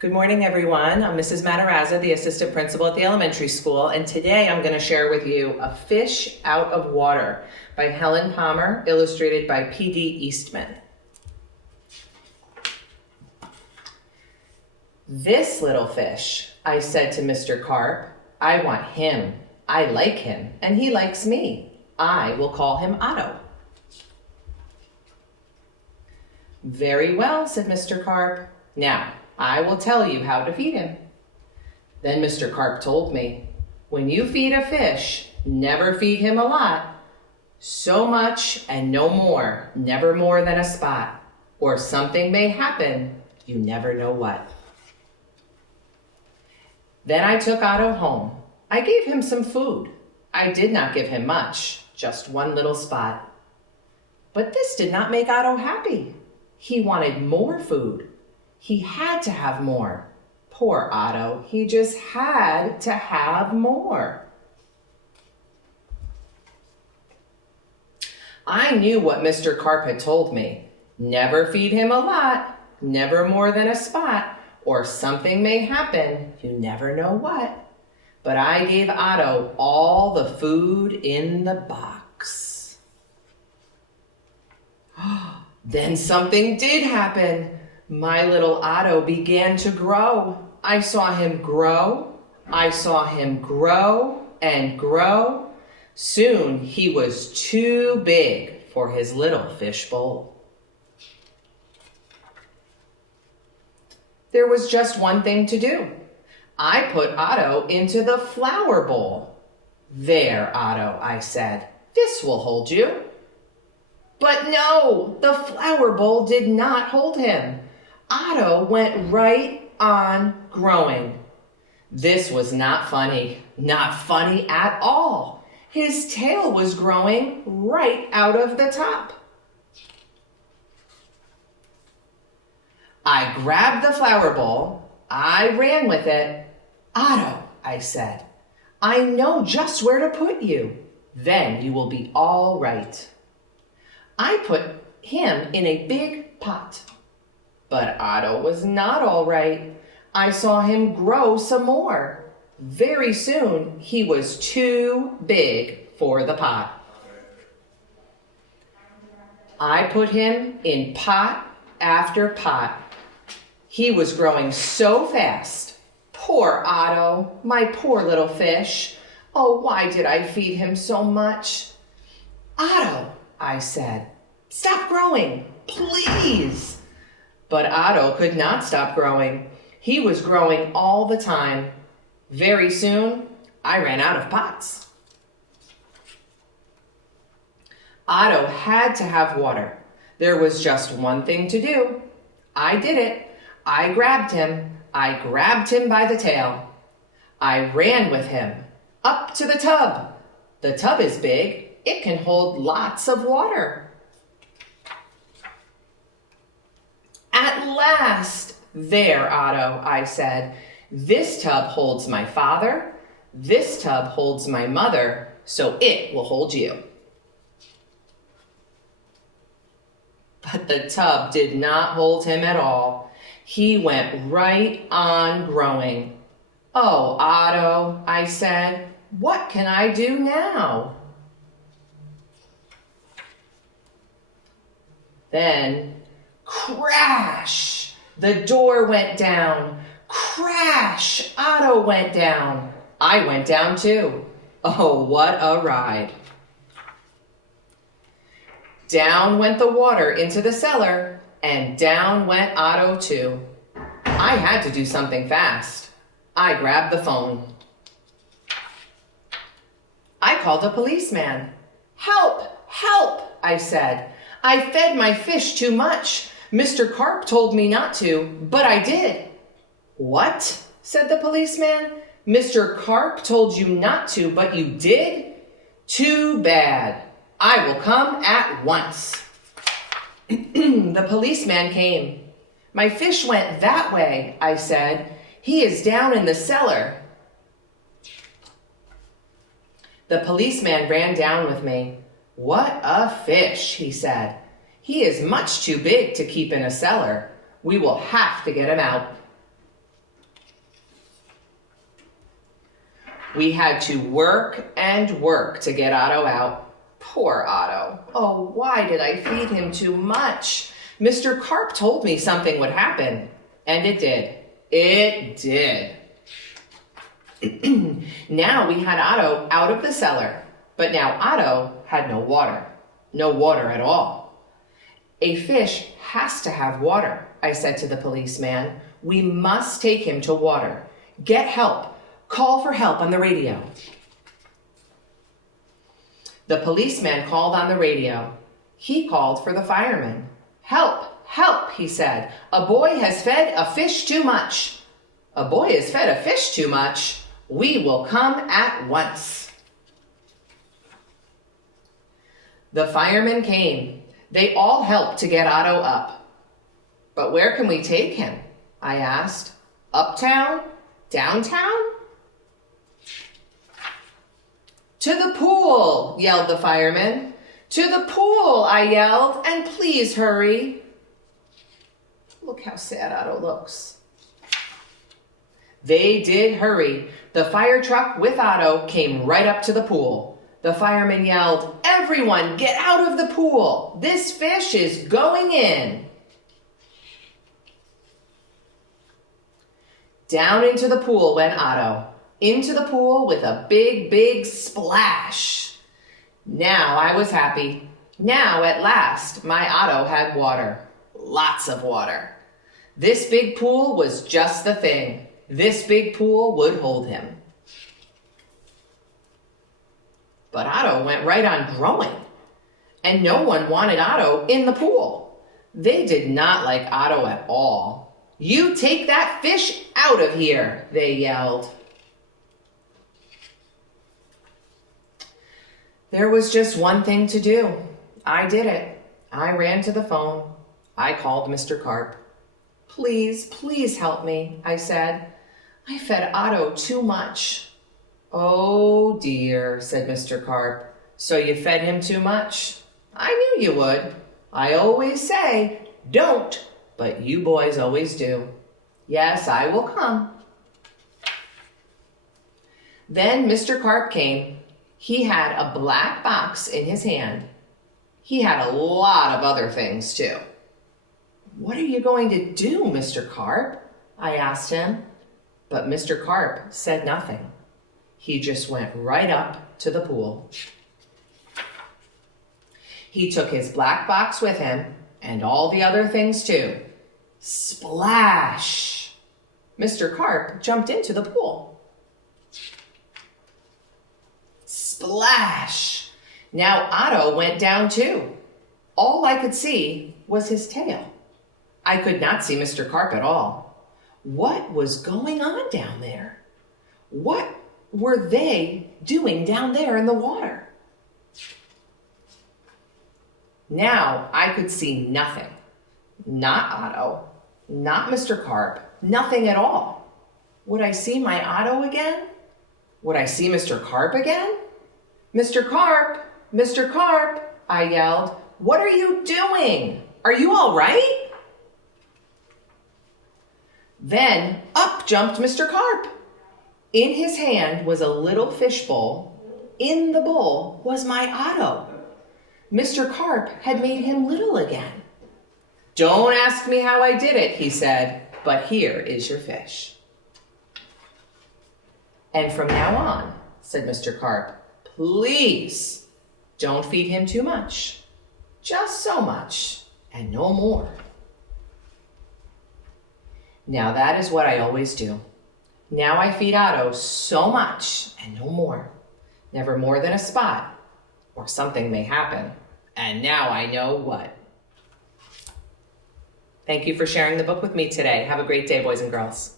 Good morning, everyone. I'm Mrs. Mataraza, the assistant principal at the elementary school, and today I'm going to share with you A Fish Out of Water by Helen Palmer, illustrated by P.D. Eastman. This little fish, I said to Mr. Carp, I want him. I like him, and he likes me. I will call him Otto. Very well, said Mr. Carp. Now, I will tell you how to feed him. Then Mr. Carp told me, when you feed a fish, never feed him a lot. So much and no more, never more than a spot, or something may happen, you never know what. Then I took Otto home. I gave him some food. I did not give him much, just one little spot. But this did not make Otto happy. He wanted more food. He had to have more. Poor Otto, he just had to have more. I knew what Mr. Carp had told me. Never feed him a lot, never more than a spot, or something may happen, you never know what. But I gave Otto all the food in the box. Then something did happen. My little Otto began to grow. I saw him grow. I saw him grow and grow. Soon he was too big for his little fish bowl. There was just one thing to do. I put Otto into the flower bowl. There, Otto, I said, this will hold you. But no, the flower bowl did not hold him. Otto went right on growing. This was not funny at all. His tail was growing right out of the top. I grabbed the flower bowl. I ran with it. Otto, I said, I know just where to put you. Then you will be all right. I put him in a big pot. But Otto was not all right. I saw him grow some more. Very soon, he was too big for the pot. I put him in pot after pot. He was growing so fast. Poor Otto, my poor little fish. Oh, why did I feed him so much? Otto, I said, stop growing, please. But Otto could not stop growing. He was growing all the time. Very soon, I ran out of pots. Otto had to have water. There was just one thing to do. I did it. I grabbed him. I grabbed him by the tail. I ran with him up to the tub. The tub is big. It can hold lots of water. At last, there, Otto, I said, this tub holds my father, this tub holds my mother, so it will hold you. But the tub did not hold him at all. He went right on growing. Oh, Otto, I said, what can I do now? Then, crash! The door went down. Crash! Otto went down. I went down too. Oh, what a ride. Down went the water into the cellar, and down went Otto too. I had to do something fast. I grabbed the phone. I called a policeman. Help! Help! I said. I fed my fish too much. Mr. Carp told me not to, but I did. What? Said the policeman. Mr. Carp told you not to, but you did? Too bad. I will come at once. The policeman came. My fish went that way, I said. He is down in the cellar. The policeman ran down with me. What a fish, he said. He is much too big to keep in a cellar. We will have to get him out. We had to work and work to get Otto out. Poor Otto. Oh, why did I feed him too much? Mr. Carp told me something would happen. And it did. It did. Now we had Otto out of the cellar, but now Otto had no water. No water at all. A fish has to have water, I said to the policeman. We must take him to water. Get help. Call for help on the radio. The policeman called on the radio. He called for the fireman. Help, help, he said. A boy has fed a fish too much. A boy has fed a fish too much. We will come at once. The firemen came. They all helped to get Otto up. But where can we take him? I asked. Uptown? Downtown? To the pool, yelled the fireman. To the pool, I yelled, and please hurry. Look how sad Otto looks. They did hurry. The fire truck with Otto came right up to the pool. The fireman yelled, Everyone, get out of the pool. This fish is going in. Down into the pool went Otto. Into the pool with a big, big splash. Now I was happy. Now, at last, my Otto had water. Lots of water. This big pool was just the thing. This big pool would hold him. But Otto went right on growing. And no one wanted Otto in the pool. They did not like Otto at all. You take that fish out of here, they yelled. There was just one thing to do. I did it. I ran to the phone. I called Mr. Carp. Please, please help me, I said. I fed Otto too much. Oh dear, said Mr. Carp. So you fed him too much? I knew you would. I always say, don't, but you boys always do. Yes, I will come. Then Mr. Carp came. He had a black box in his hand. He had a lot of other things too. What are you going to do, Mr. Carp? I asked him. But Mr. Carp said nothing. He just went right up to the pool. He took his black box with him and all the other things too. Splash! Mr. Carp jumped into the pool. Splash! Now Otto went down too. All I could see was his tail. I could not see Mr. Carp at all. What was going on down there? What were they doing down there in the water? Now I could see nothing. Not Otto, not Mr. Carp, nothing at all. Would I see my Otto again? Would I see Mr. Carp again? Mr. Carp, Mr. Carp, I yelled. What are you doing? Are you all right? Then up jumped Mr. Carp. In his hand was a little fish bowl. In the bowl was my Otto. Mr. Carp had made him little again. Don't ask me how I did it, he said, but here is your fish. And from now on, said Mr. Carp, please don't feed him too much. Just so much and no more. Now that is what I always do. Now I feed Otto so much and no more. Never more than a spot, or something may happen. And now I know what. Thank you for sharing the book with me today. Have a great day, boys and girls.